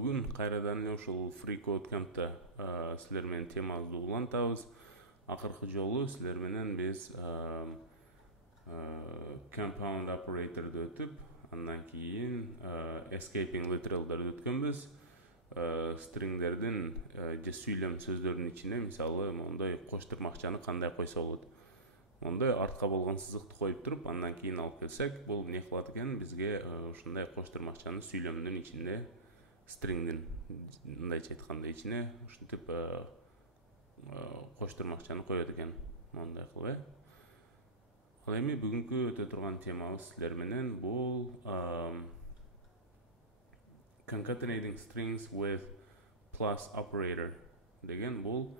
Бүгін қайрадан ушул FreeCodeCamp'та силер менен темабызды улантабыз. Акыркы жолу силер менен биз compound operator'ды өтүп, андан кийин escaping literal'дарды өткөнбүз. Stringдердин же сүйлөм сөздөрдүн ичине мисалы мондай коштурмакчаны кандай койсо болот. Мондай артка болгон сызыкты коюп туруп, андан кийин алып келсек, бул эмне кылат экен? Бизге ушундай коштурмакчаны сүйлөмдүн ичинде stringдин мындайча айтканда ичине ушинтип коштурмакчаны коет экен. Мондай кылып, Ал эми бүгүнкү өтө турган темабыз силер менен бул concatenating strings with plus operator деген бул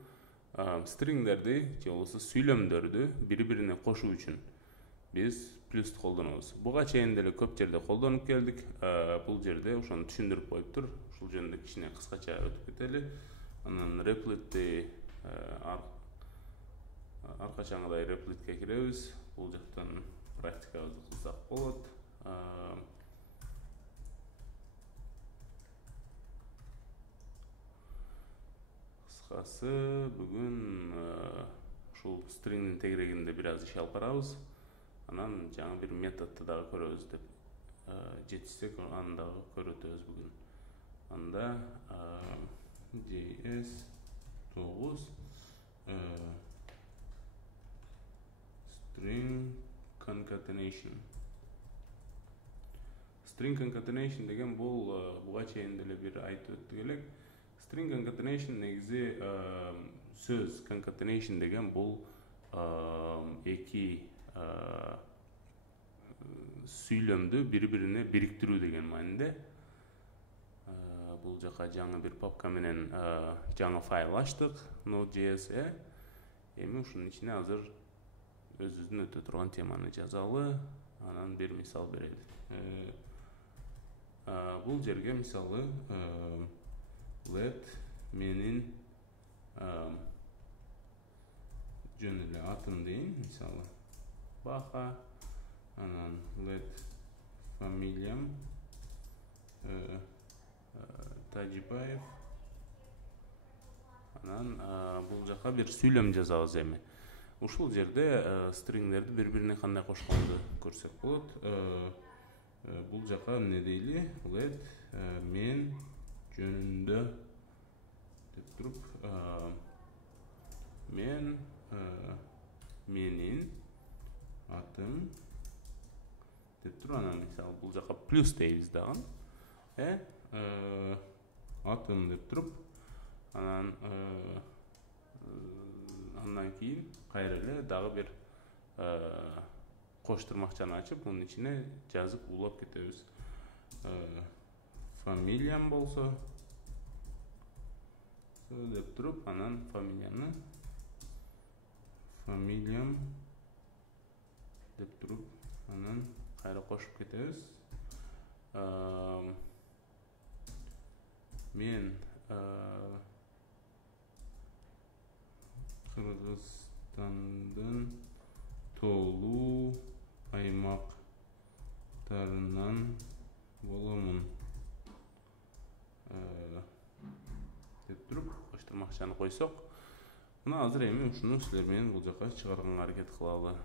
stringдерди же болбосо сүйлөмдөрдү бири-бирине кошуу үчүн биз плюсту колдонобуз. Буга чейин деле көп жерде колдонуп келдик. Бул жерде ошону түшүндүрүп коюптур. Ушул жөнүндө кичине кыскача өтүп кетели. Анан реплитти аркачаңыдай реплитке киребиз. Бул жактан практикабызды кылсак болот. Кыскасы бүгүн ушул стрингдин тегерегинде бир аз иш алып барабыз. Анан жаңы бир методду дагы көрөбүз деп жетишсек, аны дагы көрөтөбүз бүгүн. Анда JS9 string concatenation. String concatenation деген бул буга чейин деле бир айтып өттүк элек. String concatenation негизи сөз concatenation деген бул эки сүйлөмдү бири-бирине бириктирүү деген маанинде. Бул жака жаңы бир папка менен жаңы файл ачтык, Node.js. Эми ушунун ичине азыр өзүбүздүн өтө турган теманы жазалы, анан бир мисал берели. Бул жерге мисалы let менин жөн эле атым дейин, мисалы Баха, анан let фамилиям Тажибаев. Анан бул жака бир сүйлөм жазабыз эми. Ушул жерде стрингдерди бири-бирине кандай кошконду көрсөк болот. Бул жака эмне дейли? Let мен жөнүндө деп туруп, мен менин атым деп туруп, анан мисалы бул жака плюс дейбиз дагы. Атым деп туруп, анан андан кийин кайра эле дагы бир коштурмакчаны ачып, мунун ичине жазып улап кетебиз. Фамилиям болсо деп туруп, анан фамилияны фамилиям деп туруп, анан кайра кошуп кетебиз. Мен Кыргызстандын тоолуу аймактарынан боломун деп туруп коштурмакчаны койсок, мына азыр эми ушуну силер менен бул жака чыгарганга аракет кылалы.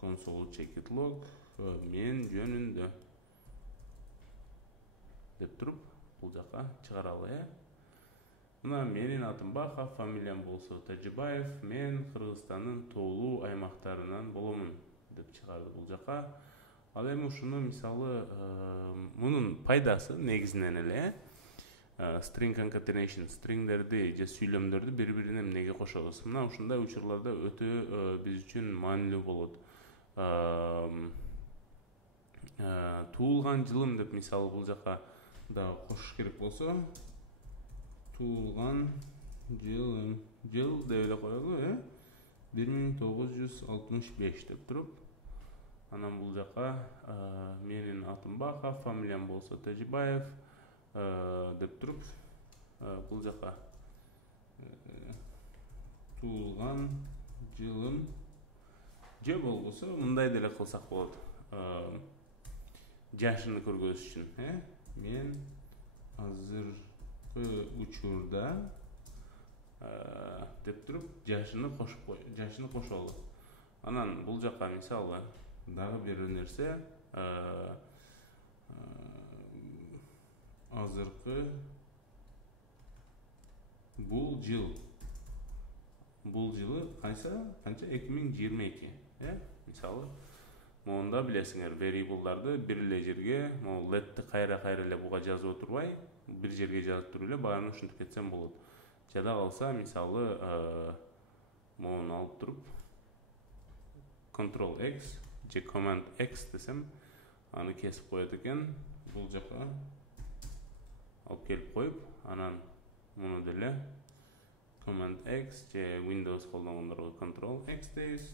Console checkit log мен жөнүндө деп туруп бул жака чыгаралы. Мына менин атым Баха, фамилиям болсо Тажибаев, мен Кыргызстандын тоолуу аймактарынан боломун деп чыгарды бул жака. Ал эми ушуну мисалы мунун пайдасы негизинен эле string concatenation, stringдерди же сүйлөмдөрдү бири-бирине эмнеге кошобуз. Мына ушундай учурларда өтө биз үчүн маанилүү болот. Туулган жылым деп мисалы бул жака дагы кошуш керек болсо, туулган жылым, жыл деп эле коелу, 1965 деп туруп, анан бул жака менин атым Баха, фамилиям болсо Тажибаев деп туруп, бул жака туулган жылым же болбосо мындай деле кылсак болот. Жашыны көргөзүш үчүн, мен азыр учурда деп туруп жашыны кошолу. Анан бул жака мисалы дагы бир нерсе азыркы бул жылы канча 2022, мисалы монда билесиңер variable'дарды бир эле жерге, могу let'ти кайра эле буга жазып отурбай, бир жерге жазып туруп эле баарын ушинтип кетсем болот. Жада калса, мисалы, могуну алып туруп Ctrl X же Command X десем, аны кесип коет экен. Бул жака алып келип коюп, анан муну деле Command X же Windows колдонгондорго Ctrl X дейбиз.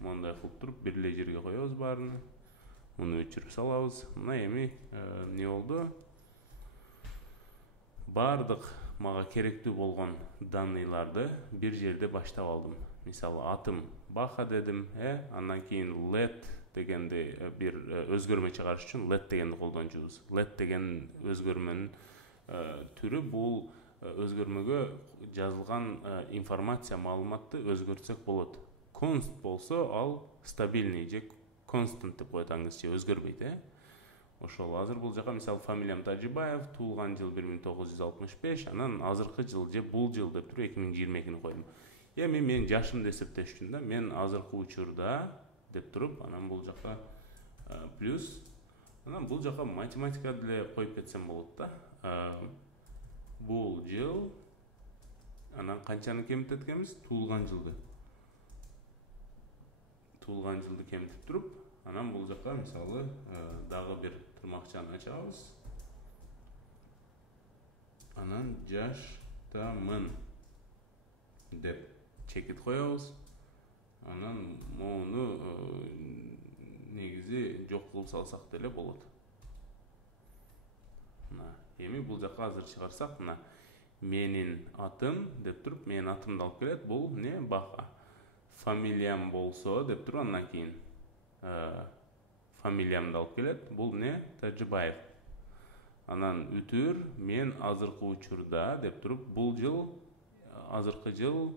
Мондай кылып туруп бир эле жерге коебуз баарын. Муну өчүрүп салабыз. Мына эми не болду? Бардык мага керектүү болгон данныйларды бир жерде баштап алдым. Мисалы атым Баха дедим, андан кийин let дегенди бир өзгөрмө чыгарыш үчүн let дегенди колдончубуз. Let деген өзгөрмөнүн түрү бул өзгөрмөгө жазылган информация, маалыматты өзгөртсөк болот. Const болсо ал стабильный же constant деп коет англисче, өзгөрбөйт, Ошол азыр бул жака мисалы фамилиям Тажибаев, туулган жыл 1965, анан азыркы жыл же бул жыл деп туруп 2022-ни койдум. Эми мен жашымды эсептеш үчүн да мен азыркы учурда деп туруп, анан бул жака плюс, анан бул жака математика деле коюп кетсем болот да. Бул жыл, анан канчаны кемитет экенбиз? Туулган жылды кемитип туруп, анан бул жака мисалы дагы бир тырмакчаны ачабыз. Анан жаштамын деп чекит коебуз. Анан моуну негизи жок кылып салсак деле болот. Мына эми бул жака азыр чыгарсак, мына менин атым деп туруп, менин атымды алып келет. Бул не? Баха. Фамилиям болсо деп туруп, андан кийин фамилиямды алып келет. Бул не? Тажибаев. Анан үтүр мен азыркы учурда деп туруп, бул жыл, азыркы жыл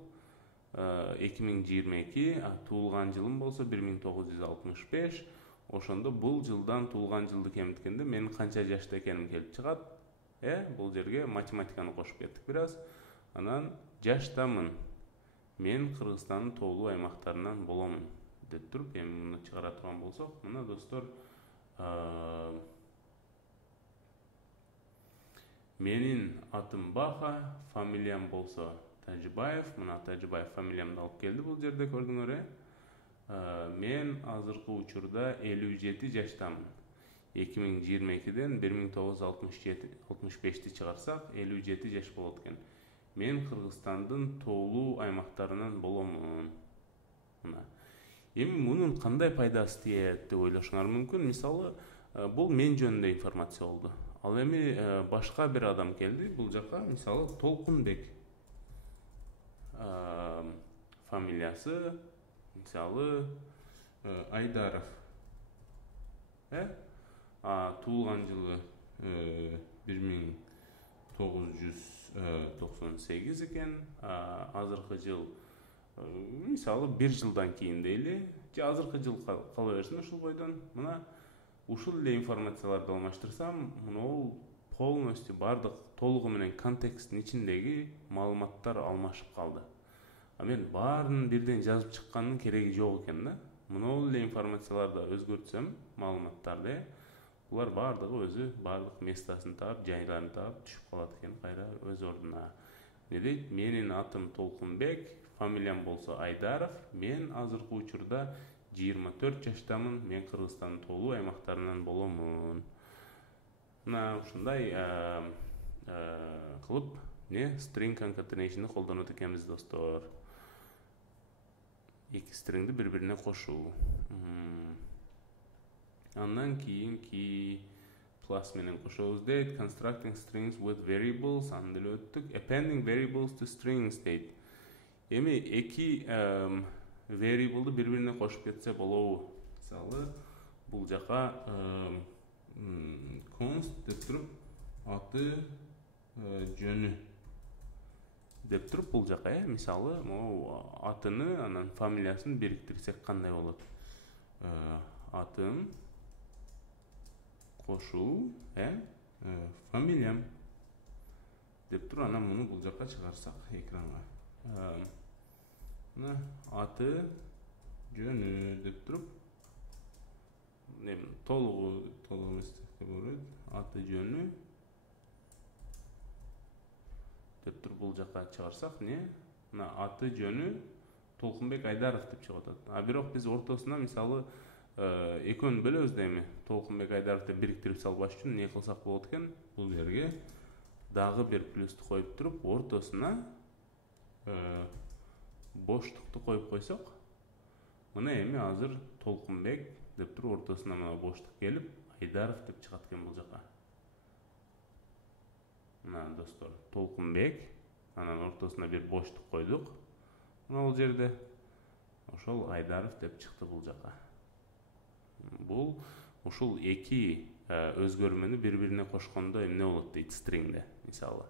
2022, туулган жылым болсо 1965. Ошондо бул жылдан туулган жылды кемиткенде мен канча жашта экеним келип чыгат. Бул жерге математиканы кошуп кеттик бир аз. Анан жаштамын. Мен Кыргызстандын тоолуу аймактарынан боломун деп туруп, эми муну чыгара турган болсок, мына достор, менин атым Баха, фамилиям болсо Тажибаев, мына Тажибаев фамилиямды алып келди бул жерде, көрдүңөр. Мен азыркы учурда 57 жаштамын. 2022-ден 1965-ти чыгарсак 57 жаш болот экен. Мен Кыргызстандын тоолуу аймактарынан боломун. Мына. Эми мунун кандай пайдасы тиет деп ойлошуңар мүмкүн. Мисалы, бул мен жөнүндө информация болду. Ал эми башка бир адам келди бул жака, мисалы Толкунбек. Фамилиясы, мисалы Айдаров. Туулган жылы 1998 экен. Азыркы жыл мисалы бир жылдан кийин дейли, же азыркы жыл кала берсин ушул бойдон. Мына ушул эле информацияларды алмаштырсам, мына полностью бардык толугу менен контексттин ичиндеги маалыматтар алмашып калды. Мен баарын бирден жазып чыккандын кереги жок экен да. Мына эле информацияларды өзгөртсөм, маалыматтарды, булар бардыгы өзү бардык местасын таап, жайларын таап түшүп калат экен кайра өз ордуна. Не дейт? Менин атым Толкунбек, фамилиям болсо Айдаров, мен азыркы учурда 24 жаштамын, мен Кыргызстандын тоолуу аймактарынан боломун. Мына ушундай кылып, string concatenation'ы колдонот экенбиз достор. Эки стрингди бири-бирине кошуу. Андан кийинки plus менен кошобуз дейт. Constructing strings with variables, аны деле өттүк. Appending variables to strings дейт. Эми эки variable'ды бири-бирине кошуп кетсе болобу? Мисалы, бул жака const деп туруп, аты жөнү деп туруп бул жака мисалы могу атыны анан фамилиясын бириктирсек кандай болот? Атым кошуу фамилиям деп туруп анан муну бул жака чыгарсак экранга. Мына аты жөнү деп туруп толугу эмес деп болот. Аты жөнү деп туруп бул жака чыгарсак мына аты жөнү Толкунбек Айдаров деп чыгып атат. А бирок биз ортосуна мисалы экөөнү бөлөбүз да эми Толкунбек Айдаров деп бириктирип салбаш үчүн эмне кылсак болот экен? Бул жерге дагы бир плюсту коюп туруп ортосуна боштукту коюп койсок, мына эми азыр Толкунбек деп туруп ортосуна мына боштук келип Айдаров деп чыгат экен бул жака. Мына достор, Толкунбек, анан ортосуна бир боштук койдук. Мына бул жерде ошол Айдаров деп чыкты бул жака. Бул ушул эки өзгөрмөнү бири-бирине кошкондо эмне болот дейт стрингде мисалы.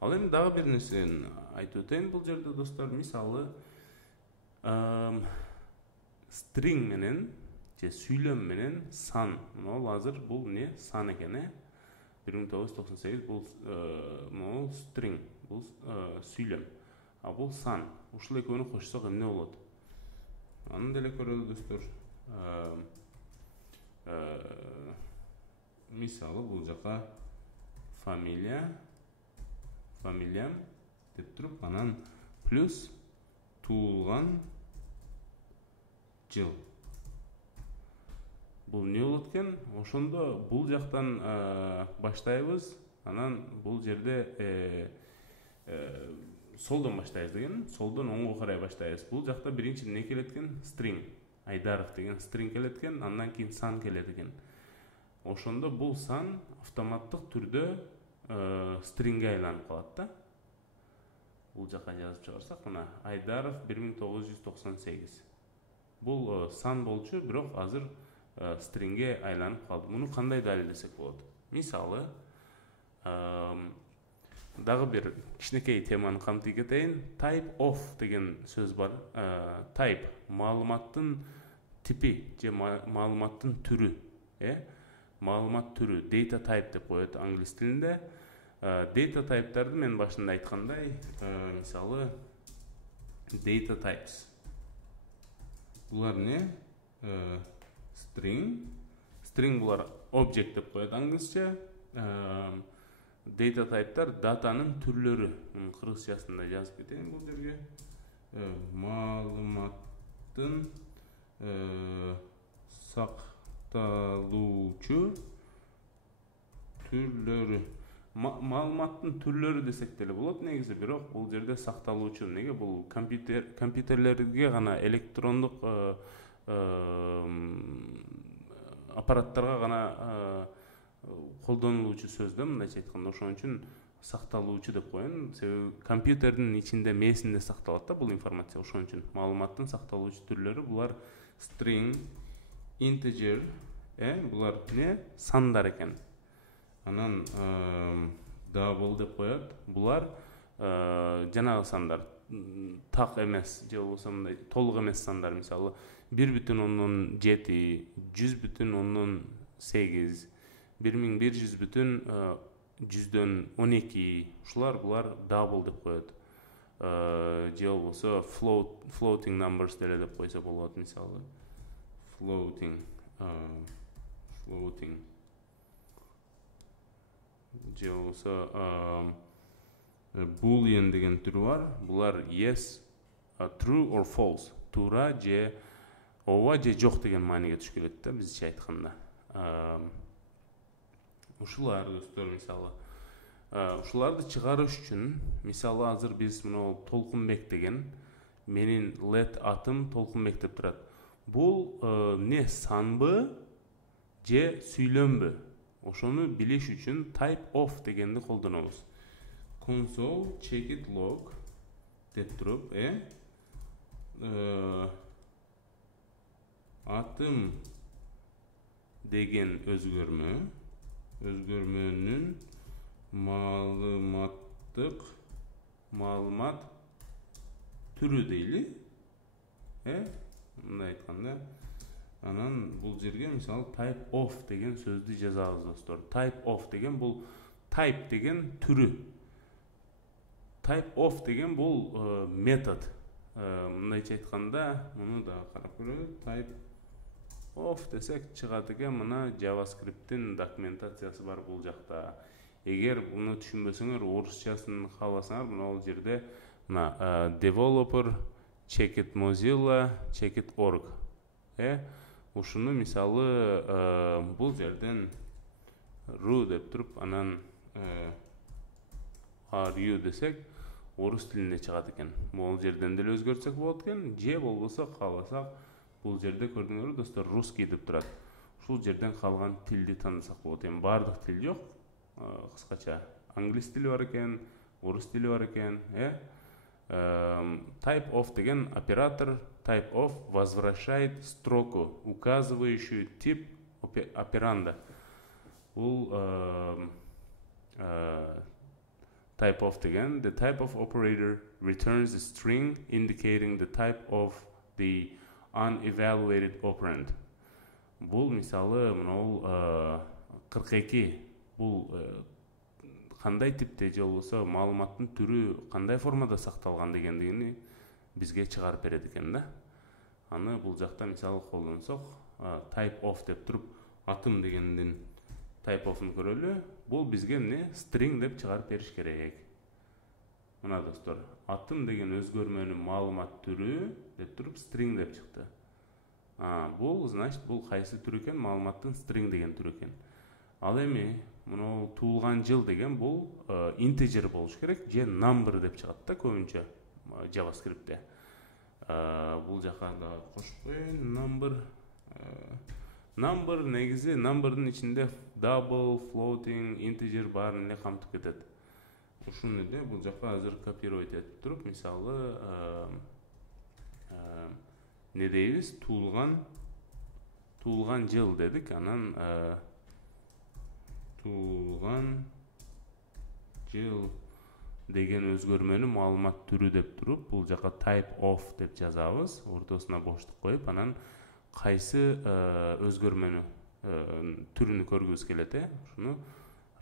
Ал эми дагы бир нерсени айтып өтөйүн бул жерде достор. Мисалы стринг менен же сүйлөм менен сан. Бул азыр бул сан экен 1998 бул могу стринг, бул сүйлөм. А бул сан. Ушул экөөнү кошсок эмне болот? Аны деле көрөлү достор. Мисалы бул жака фамилиям деп туруп анан плюс туулган жыл. Бул эмне болот экен? Ошондо бул жактан баштайбыз, анан бул жерде солдон баштайбыз деген, солдон оңго карай баштайбыз. Бул жакта биринчи эмне келет экен? Стринг. Айдаров деген стринг келет экен, андан кийин сан келет экен. Ошондо бул сан автоматтык түрдө стрингге айланып калат да. Бул жака жазып чыгарсак, мына Айдаров 1998. Бул сан болчу, бирок азыр стрингге айланып калды. Муну кандай далилдесек болот? Мисалы, дагы бир кичинекей теманы камтый кетейин. Type of деген сөз бар. Type маалыматтын типи же маалыматтын түрү, маалымат түрү, data type деп коет англис тилинде. Data type'тарды мен башында айткандай, мисалы data types. Булар не? String. String булар object деп коет англисче. Data type'тар датанын түрлөрү. Кыргызчасында жазып кетейин бул жерге. Маалыматтын сакталуучу түрлөрү. Маалыматтын түрлөрү десек деле болот негизи, бирок бул жерде сакталуучу. Неге? Бул компьютерлерге гана, электрондук аппараттарга гана колдонулуучу сөз да, мындайча айтканда. Ошон үчүн сакталуучу деп коеюн. Себеби компьютердин ичинде мээсинде сакталат да бул информация. Ошон үчүн маалыматтын сакталуучу түрлөрү булар string, integer, булар не? Сандар экен. Анан double деп коет. Булар жанагы сандар, так эмес, же болбосо мындай толук эмес сандар. Мисалы 1,7, 100,8, 1100,12. Ушулар булар double деп коет. Же болбосо floating numbers деле деп койсо болот. Мисалы floating же болбосо boolean деген түрү бар. Булар yes, true or false, туура же ооба же жок деген мааниге түшүп келет да, бизче айтканда. Ушулар достор, мисалы ушуларды чыгарыш үчүн, мисалы азыр биз мына Толкунбек деген, менин let атым Толкунбек деп турат. Бул не санбы же сүйлөмбү? Ошону билиш үчүн type of дегенди колдонобуз. Console check it log деп туруп, атым деген өзгөрмөнүн маалыматтык маалымат түрү дейли. Мындай айтканда, анан бул жерге мисалы type of деген сөздү жазабыз достор. Type of деген бул type деген түрү. Type of деген бул метод. Мындайча айтканда, муну да карап көрөлү. Type of десек чыгат экен, мына JavaScript'тин документациясы бар бул жакта. Эгер буну түшүнбөсөңөр, орусчасын кааласаңар, мына бул жерде мына developer checkit mozilla checkit.org. Ушуну мисалы бул жерден ru деп туруп, анан ru десек орус тилинде чыгат экен. Бул жерден деле өзгөртсөк болот экен, же болбосо кааласак бул жерде көрдүңөрбү достор, русский деп турат. Ушул жерден калган тилди тандасак болот. Эми бардык тил жок, кыскача англис тили бар экен, орус тили бар экен. Type of деген оператор, type of возвращает строку, указывающую тип операнда. Бул type of деген, the type of operator returns a string indicating the type of the unevaluated operand. Бул мисалы мына 42 бул кандай типте же болбосо маалыматтын түрү кандай формада сакталган дегендигини бизге чыгарып берет экен да. Аны бул жакта мисалы колдонсок, type of деп туруп, атым дегендин type of'ун көрөлү. Бул бизге эмне? String деп чыгарып бериш керек. Мына достор, атым деген өзгөрмөнүн маалымат түрү деп туруп string деп чыкты. Бул значит бул кайсы түр экен? Маалыматтын string деген түр экен. Ал эми мына туулган жыл деген бул integer болуш керек, же number деп чыгат да көбүнчө JavaScript'те. Бул жака да кошуп коеюн, number негизи number'дын ичинде double, floating, integer баарын эле камтып кетет. Ушуну эле бул жака азыр копировать этип туруп, мисалы не дейбиз? Туулган жыл дедик, анан туулган жыл деген өзгөрмөнү маалымат түрү деп туруп, бул жака type of деп жазабыз, ортосуна боштук коюп, анан кайсы өзгөрмөнү түрүнү көргүбүз келет, ушуну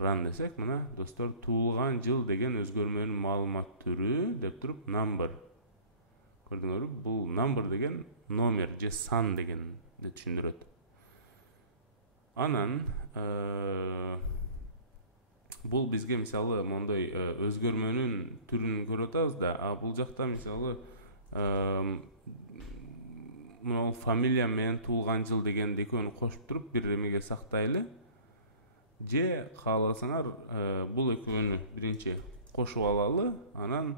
run десек, мына достор, туулган жыл деген өзгөрмөнүн маалымат түрү деп туруп number. Көрдүңөрбү? Бул number деген номер же сан дегенди түшүндүрөт. Анан бул бизге мисалы мондой өзгөрмөнүн түрүн көрүп атабыз да, бул жакта мисалы мына фамилия менен туулган жыл дегенди экөөнү кошуп туруп бир эмеге сактайлы. Же кааласаңар бул экөөнү биринчи кошуп алалы, анан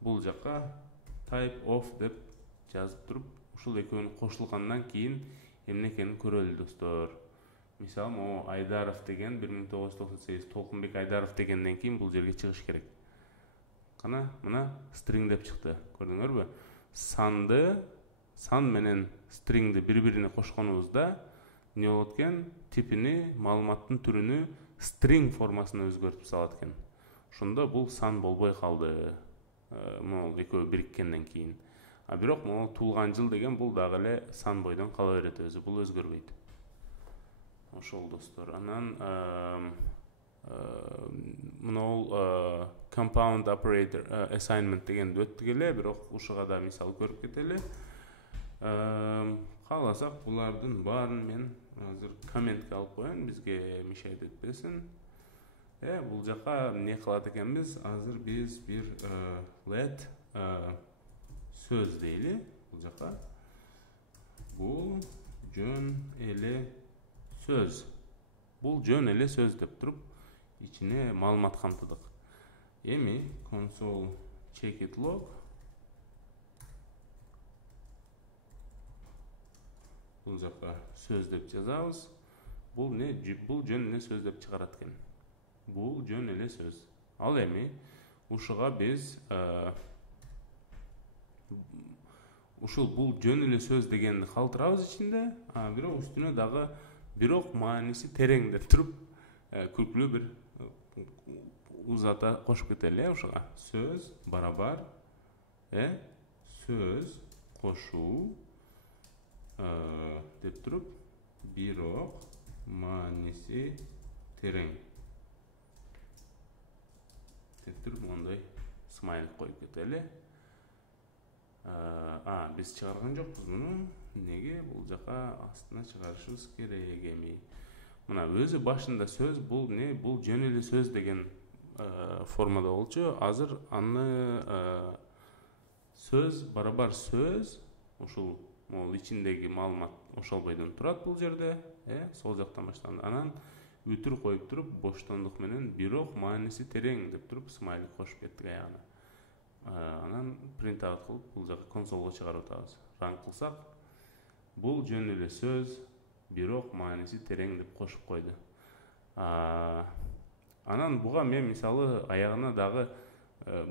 бул жака type of деп жазып туруп, ушул экөөнү кошулгандан кийин эмне экенин көрөлү достор. Мисалы, могу Айдаров деген 1998 Толкунбек Айдаров дегенден кийин бул жерге чыгыш керек. Кана, мына string деп чыкты. Көрдүңөрбү? Сан менен stringди бири-бирине кошконубузда не болот экен? Типини, маалыматтын түрүнү string формасына өзгөртүп салат экен. Ошондо бул сан болбой калды. Могу экөө бириккенден кийин. Бирок могу туулган жыл деген бул дагы эле сан бойдон кала берет өзү, бул өзгөрбөйт. Ошол достор. Анан мына compound operator assignment дегенди өттүк эле, бирок ушуга да мисал көрүп кетели. Кааласак булардын баарын мен азыр комментке алып коеюн, бизге мешайт этпесин. Бул жака эмне кылат экенбиз? Азыр биз бир let сөз дейли. Бул жака бул жөн эле сөз. Бул жөн эле сөз деп туруп, ичине маалымат камтыдык. Эми console checkit log. Бул жака сөз деп жазабыз. Бул не? Бул жөн эле сөз деп чыгарат экен. Бул жөн эле сөз. Ал эми ушуга биз ушул бул жөн эле сөз дегенди калтырабыз ичинде, бирок үстүнө дагы бирок мааниси терең деп туруп күлкүлүү бир узата кошуп кетели ушуга. Сөз барабар сөз кошуу деп туруп бирок мааниси терең деп туруп мондай смайлик коюп кетели. Биз чыгарган жокпуз муну. Неге бул жака астына чыгарышыбыз керек эми? Мына өзү башында сөз бул не? Бул жөн эле сөз деген формада болчу. Азыр аны сөз барабар сөз ушул могул ичиндеги маалымат ошол бойдон турат бул жерде, сол жактан баштаганда. Анан үтүр коюп туруп боштондук менен бирок мааниси терең деп туруп смайлик кошуп кеттик аягына. Анан принт аут кылып бул жака консолго чыгарып атабыз. Ран кылсак, бул жөн эле сөз, бирок мааниси терең деп кошуп койду. Анан буга мен мисалы аягына дагы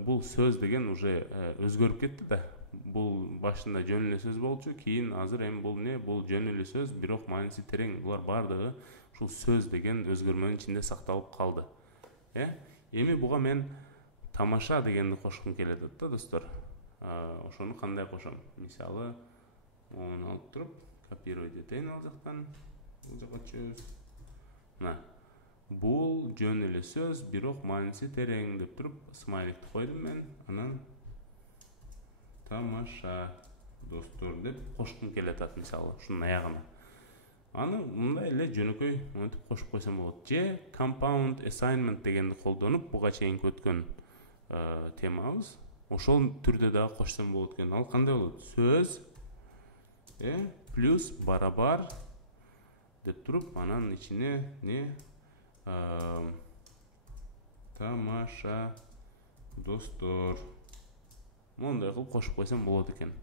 бул сөз деген уже өзгөрүп кетти да. Бул башында жөн эле сөз болчу, кийин азыр эми бул не? Бул жөн эле сөз, бирок мааниси терең. Булар бардыгы ушул сөз деген өзгөрмөнүн ичинде сакталып калды. Эми буга мен тамаша дегенди кошкум келет да достор. Ошону кандай кошом? Мисалы, оны алып туруп, копировать этейин ал жактан. Бул жака чөз. Мына. Бул жөн эле сөз, бирок мааниси терең деп туруп смайликти койдум мен. Анан тамаша достор деп кошкум келет мисалы, ушунун аягына. Аны мындай эле жөнөкөй монтип кошуп койсом болот. Же compound assignment дегенди колдонуп, буга чейинки өткөн темабыз. Ошол түрдө дагы кошсом болот экен. Ал кандай болот? Сөз плюс барабар деп туруп, анан ичине не? Тамаша достор. Мондай кылып кошуп койсом болот экен.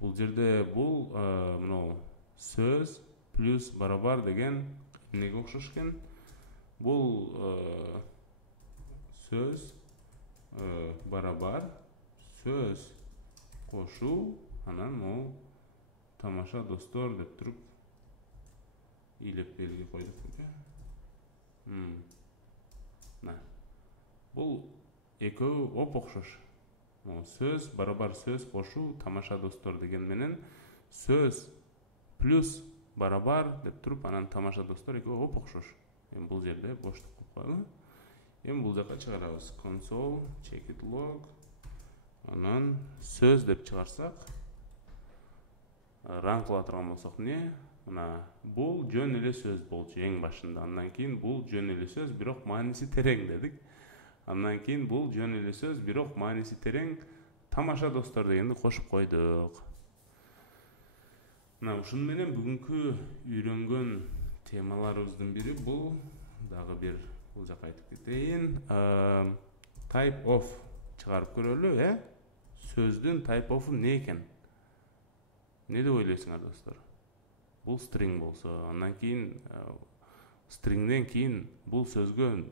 Бул жерде бул мына сөз плюс барабар деген эмнеге окшош экен? Бул сөз барабар сөз кошуу, анан могу тамаша достор деп туруп илеп белги койдук экен. Бул экөө оп окшош. Сөз барабар сөз кошуу, тамаша достор деген менен сөз плюс барабар деп туруп, анан тамаша достор экөө оп окшош. Эми бул жерде боштук кылып коелу. Эми бул жака чыгарабыз. Console, check it log. Анан сөз деп чыгарсак, ран кыла турган болсок не? Мына бул жөн эле сөз болчу эң башында. Андан кийин бул жөн эле сөз, бирок мааниси терең дедик. Андан кийин бул жөн эле сөз, бирок мааниси терең, тамаша достор дегенди кошуп койдук. Мына ушуну менен бүгүнкү үйрөнгөн темаларыбыздын бири бул дагы бир бул жака айтып кетейин. Type of чыгарып көрөлү, Сөздүн type of не экен? Не деп ойлойсуңар достор? Бул string болсо, андан кийин stringден кийин бул сөзгө,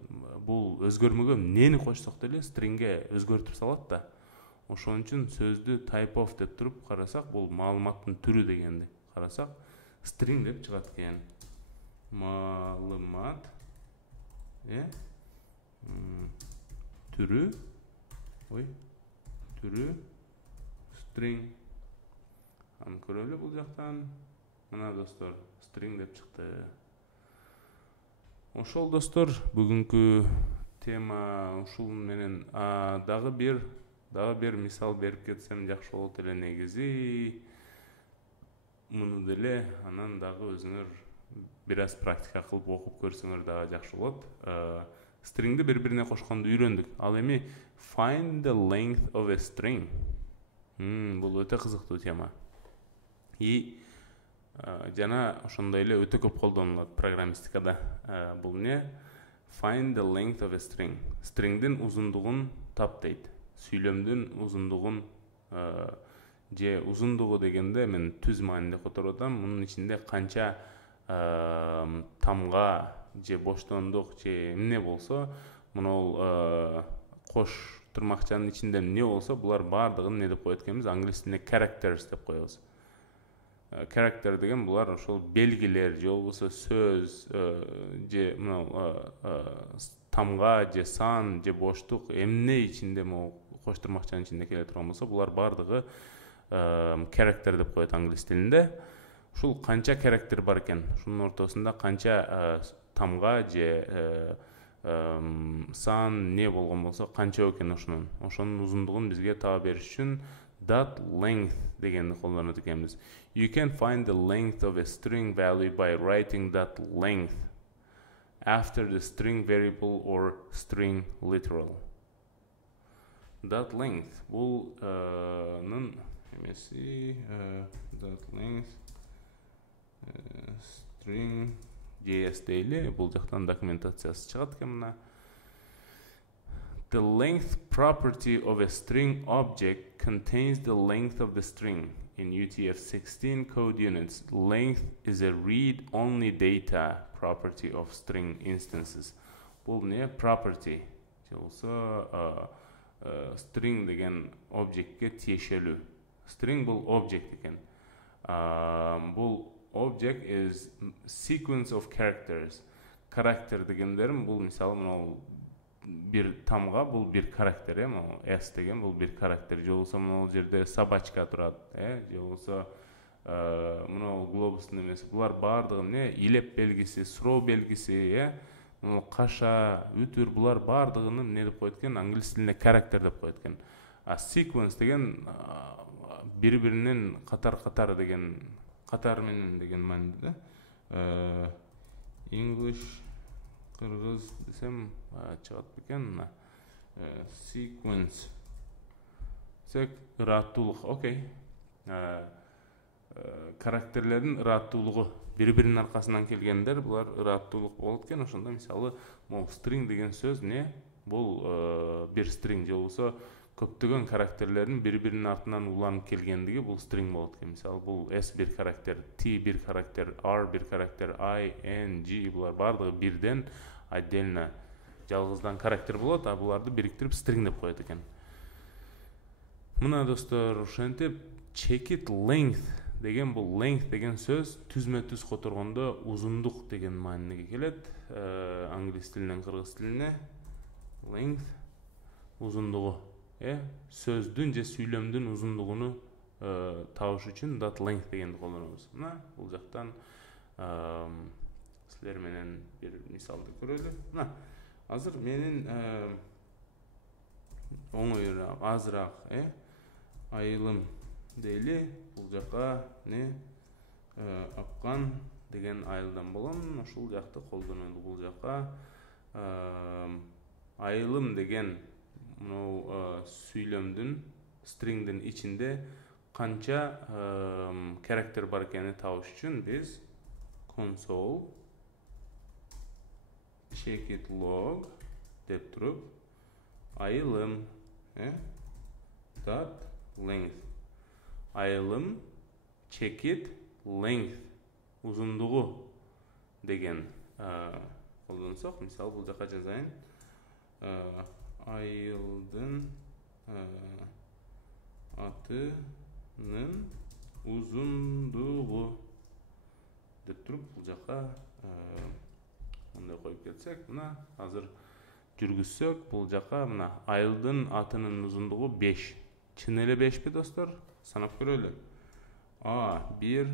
бул өзгөрмөгө эмнени кошсок деле stringге өзгөртүп салат да. Ошон үчүн сөздү type of деп туруп карасак, бул маалыматтын түрү дегенди карасак, string деп чыгат экен. Маалымат түрү, түрү string. Аны көрөлү бул жактан. Мына достор, string деп чыкты. Ошол достор, бүгүнкү тема ушул менен дагы бир мисал берип кетсем жакшы болот эле негизи. Муну деле анан дагы өзүңөр бир аз практика кылып окуп көрсөңөр дагы жакшы болот. Stringди бири-бирине кошконду үйрөндүк. Ал эми find the length of a string. Бул өтө кызыктуу тема. Жана ошондой эле өтө көп колдонулат программистикада. Бул не? Find the length of a string. Stringдин узундугун тап дейт. Сүйлөмдүн узундугун же узундугу дегенде мен түз маанинде которуп атам. Мунун ичинде канча тамга же боштондук же эмне болсо, мына кош турмакчанын ичинде эмне болсо, булар бардыгын не деп коет экенбиз? Англис тилинде characters деп коебуз. Character деген булар ошол белгилер же болбосо сөз же мына тамга же сан же боштук эмне ичинде могу коштурмакчанын ичинде келе турган болсо булар бардыгы character деп коет англис тилинде. Ушул канча character бар экен, шунун ортосунда канча тамга же сан не болгон болсо канча экен ошонун узундугун бизге таба бериш үчүн dot length дегенди колдонот экенбиз. You can find the length of a string value by writing dot length after the string variable or string literal. Dot length бул эмеси dot length string JS дейли, бул жактан документациясы чыгат экен мына. The length property of a string object contains the length of the string. In UTF-16 code units, length is a read-only data property of string instances. Бұл не? Property. Болса string деген объектке тиешелүү. String бұл object екен. Бұл object is sequence of characters. Character дегендерім бұл мисалы мынау bir тамга бул bir карактер, S деген бул bir карактер. Же болсо мына жерде собачка турат, же болсо мына глобустун эмеси. Булар бардыгы эмне? Илеп белгиси, суроо белгиси, мына каша, үтүр, булар бардыгын эмне деп коет экен? Англис тилинде character деп коет экен. А sequence деген бири-биринен катар-катар деген, катар менен деген мааниде да. English кыргыз десем чыгат бекен. Sequence сек ыраттуулук, окей. Карактерлердин ыраттуулугу бири-биринин аркасынан келгендер, булар ыраттуулук болот экен. Ошондо мисалы могу string деген сөз не? Бул бир string же болсо көптөгөн карактерлердин бири-биринин артынан уланып келгендиги бул string болот экен. Мисалы бул S бир карактер, T бир карактер, R бир карактер, I, N, G булар бардыгы бирден отдельно жалгыздан карактер болот, а буларды бириктирип string деп коет экен. Мына достор, ошентип check it length деген бул length деген сөз түзмө-түз которгондо узундук деген мааниге келет. Англис тилинен кыргыз тилине length узундугу, сөздүн же сүйлөмдүн узундугуну табыш үчүн dot length дегенди колдонобуз. Мына бул жактан силер менен бир мисалды көрөлү. Мына азыр менин оңоюраак, азыраак, айылым дейли, бул жака не аккан деген айылдан болом. Ушул жакты колдонолду бул жака. Айылым деген мына сүйлөмдүн, stringдин ичинде канча character бар экенин табыш үчүн биз console check it log деп туруп айылым dot length. Айылым check it length узундугу деген колдонсок, мисалы бул жака жазайын. Айылдын атынын узундугу деп туруп бул жака мындай коюп кетсек, мына азыр жүргүзсөк, бул жака мына айылдын атынын узундугу 5. Чын эле 5пи достор? Санап көрөлү. 1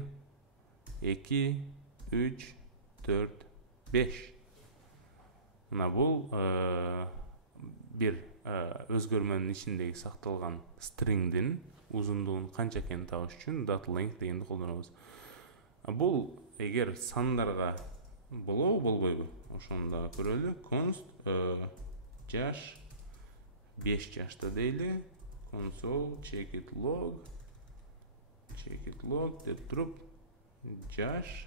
2 3 4 5. Мына бул бир өзгөрмөнүн ичиндеги сакталган stringдин узундугун канча экенин табыш үчүн dot length дегенди колдонобуз. Бул эгер сандарга болобу, болбойбу? Ошондо көрөлү. Const жаш 5 жашта дейли. Console check it log деп туруп жаш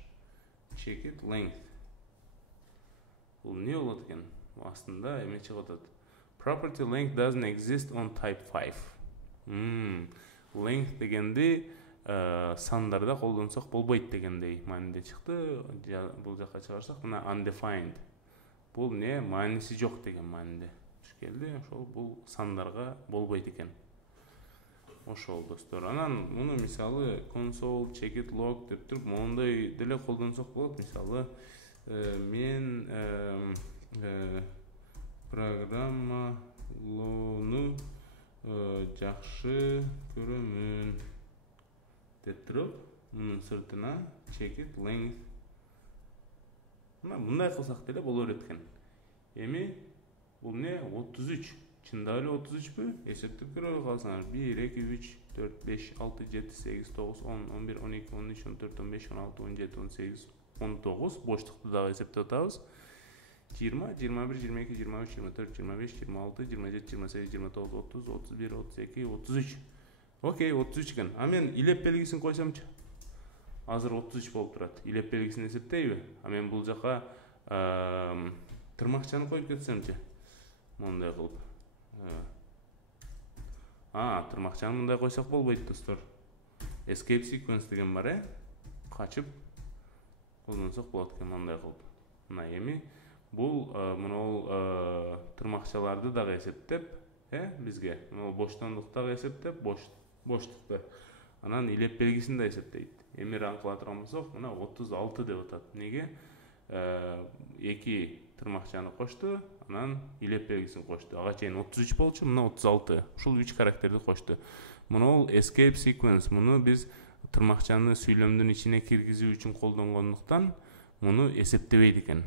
check it length. Бул не болот экен? Астында эме чыгып атат. Property length doesn't exist on type 5. Length дегенди сандарда колдонсок болбойт дегендей мааниде чыкты. Бул жакка чыгарсак мына undefined. Бул не? Мааниси жок деген мааниде келди. Ошол бул сандарга болбойт экен. Ошол достор. Анан муну мисалы console check it log деп туруп мондой деле колдонсок болот. Мисалы мен программалоону жакшы көрөмүн деп туруп, мунун сыртына check it length. Мындай кылсак деле болор экен. Эми бул не 33? Чында эле 33 бу? Эсептеп көрө калсаңар. 1 2 3 4 5 6 7 8 9 10 11 12 13 14 15 16 17 18 19 боштукту дагы эсептеп атабыз. 20 21 22 23 24 25 26 27 28 29 30 31 32 33. Окей, 33 экен. А мен илеп белгисин койсомчу. Азыр 33 болуп турат. Илеп белгисин эсептейби? А мен бул жака тырмакчаны коюп кетсемчи. Мындай кылып. Тырмакчаны мындай койсок болбойт, достор. Escape sequence деген бар, качып колдонсок болот экен мындай кылып. Мына эми бул мынол тырмакчаларды дагы эсептеп, бизге мынол боштондукту дагы эсептеп, боштукту. Анан илеп белгисин да эсептейт. Эми ран кыла турган болсок, мына 36 деп атат. Неге? Эки тырмакчаны кошту, анан илеп белгисин кошту. Ага чейин 33 болчу, мына 36. Ушул 3 карактерди кошту. Мынол escape sequence, муну биз тырмакчаны сүйлөмдүн ичине киргизүү үчүн колдонгондуктан, муну эсептебейт экен.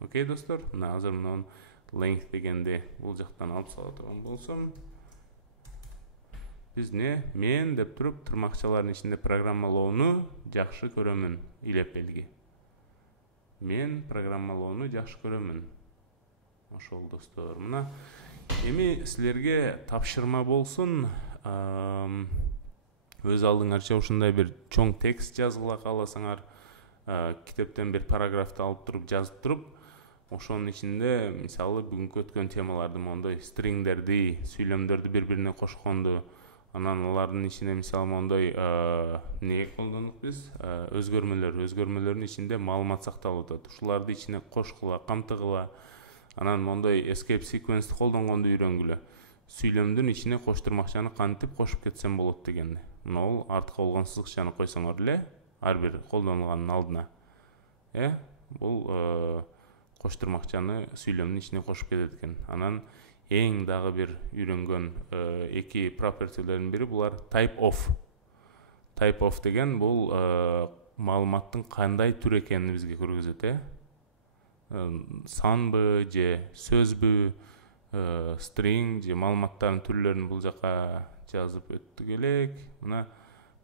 Окей, достор? Мына азыр мунун length дегенди бул жактан алып сала турган болсом, биз мен деп туруп тырмакчалардын ичинде программалоону жакшы көрөмүн илеп белги. Мен программалоону жакшы көрөмүн. Ошол, достор. Мына эми силерге тапшырма болсун. Өз алдыңарча ушундай бир чоң текст жазгыла кааласаңар, китептен бир параграфты алып туруп жазып туруп, ошонун ичинде мисалы бүгүнкү өткөн темаларды мондой стрингдерди, сүйлөмдөрдү бири-бирине кошконду, анан алардын ичине мисалы мондой не колдондук биз? Өзгөрмөлөрдүн ичинде маалымат сакталып атат. Ушуларды ичине кошкула, камтыгыла, анан мондой escape sequence колдонгонду үйрөнгүлө. Сүйлөмдүн ичине коштурмакчаны кантип кошуп кетсем болот дегенди. Мына артка болгон сызыкчаны койсоңор эле, ар бир колдонулганын алдына. Бул коштурмакчаны сүйлөмдүн ичине кошуп кетет экен. Анан эң дагы бир үйрөнгөн эки property'лердин бири булар type of. Type of деген бул маалыматтын кандай түр экенин бизге көргөзөт, санбы же сөзбү, string же маалыматтардын түрлөрүн бул жака жазып өттүк элек. Мына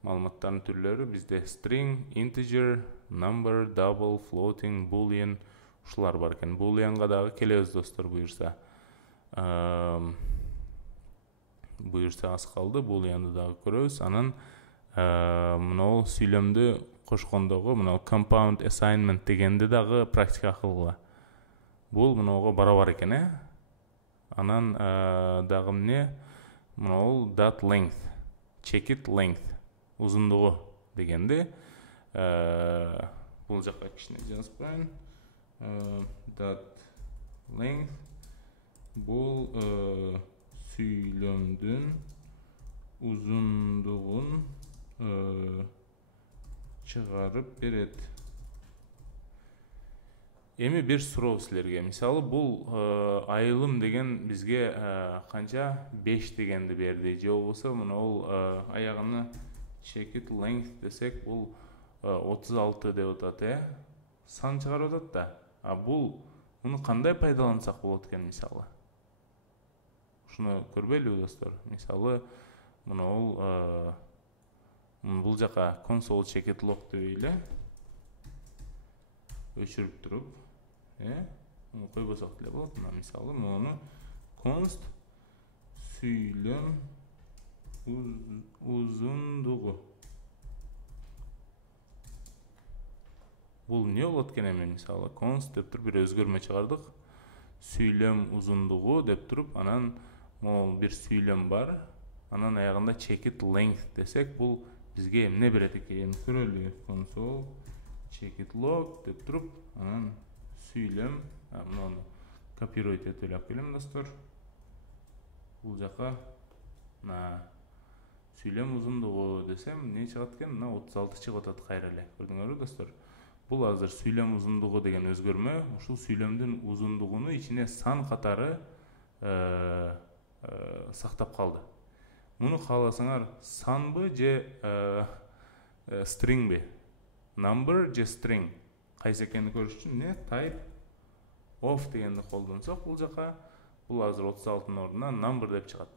маалыматтардын түрлөрү бизде string, integer, number, double, floating, boolean ушулар бар экен. Booleanга дагы келебиз, достор, буюрса. Буюрса аз калды, booleanды дагы көрөбүз. Анан мынау сүйлөмдү кошкондогу мынау compound assignment дегенди дагы практика кылгыла. Бул мынауга барабар экен, Анан дагы эмне? Мынау dot length, check it length, узундугу дегенди. Бул жакка кичине жазып коеюн. Dot length бул сүйлөмдүн узундугун чыгарып берет. Эми бир суроо силерге. Мисалы бул айылым деген бизге канча 5 дегенди берди. Же болбосо мынау аягына check it length десек бул 36 деп атат, сан чыгарып атат да. А бул муну кандай пайдалансак болот экен мисалы? Ушуну көрбөйлүбү, достор? Мисалы мынау бул жака console check it log деп өчүрүп туруп, муну койбосок деле болот. Мына мисалы муну const сүйлөм узундугу. Бул не болот экен эми? Мисалы const деп туруп бир өзгөрмө чыгардык. Сүйлөм узундугу деп туруп, анан могул бир сүйлөм бар. Анан аягында check it length десек, бул бизге эмне берет экен? Көрөлү. Console check it log деп туруп, анан сүйлөм, муну копируйт этип алып келем, достор. Бул жака сүйлөм узундугу десем, не чыгат экен? Мына 36 чыгып атат кайра эле. Көрдүңөрбү, достор? Бул азыр сүйлөм узундугу деген өзгөрмө. Ушул сүйлөмдүн узундугуну ичине сан катары сактап калды. Муну кааласаңар санбы же stringби? Number же string? Кайсы экенин көрүш үчүн не type of дегенди колдонсок, бул жака бул азыр 36-нын ордуна number деп чыгат.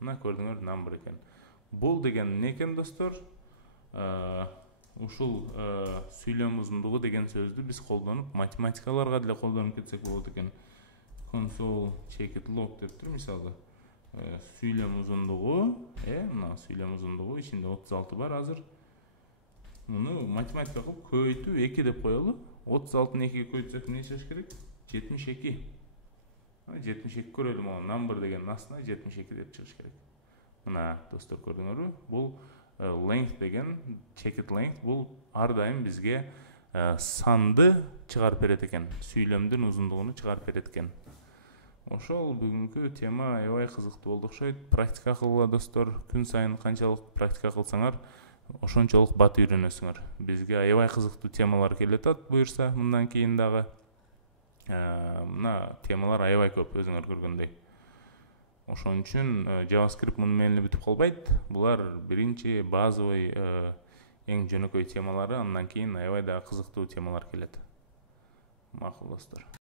Мына көрдүңөр, number экен. Бул деген не экен достор? Ушул сүйлөм узундугу деген сөздү биз колдонуп, математикаларга деле колдонуп кетсек болот экен. Console check it log деп тур, мисалы. Сүйлөм узундугу, мына сүйлөм узундугу ичинде 36 бар азыр. Муну математика кылып көбөйтүп 2 деп коелу. 36-ны 2-ге көбөйтсөк эмне чыгыш керек? 72. 72 көрөлү, могу number деген астына 72 деп чыгыш керек. Мына достор көрдүңөрбү? Бул length деген, check it length, бул ар дайым бизге санды чыгарып берет экен, сүйлөмдүн узундугуну чыгарып берет экен. Ошол бүгүнкү тема аябай кызыктуу болду окшойт. Практика кылгыла достор. Күн сайын канчалык практика кылсаңар, ошончолук бат үйрөнөсүңөр. Бизге аябай кызыктуу темалар келатат, буюрса, мындан кийин дагы. Мына темалар аябай көп, өзүңөр көргөндөй. Ошон үчүн JavaScript муну менен эле бүтүп калбайт. Булар биринчи базовый эң жөнөкөй темалары, андан кийин аябай да кызыктуу темалар келет. Макул достор.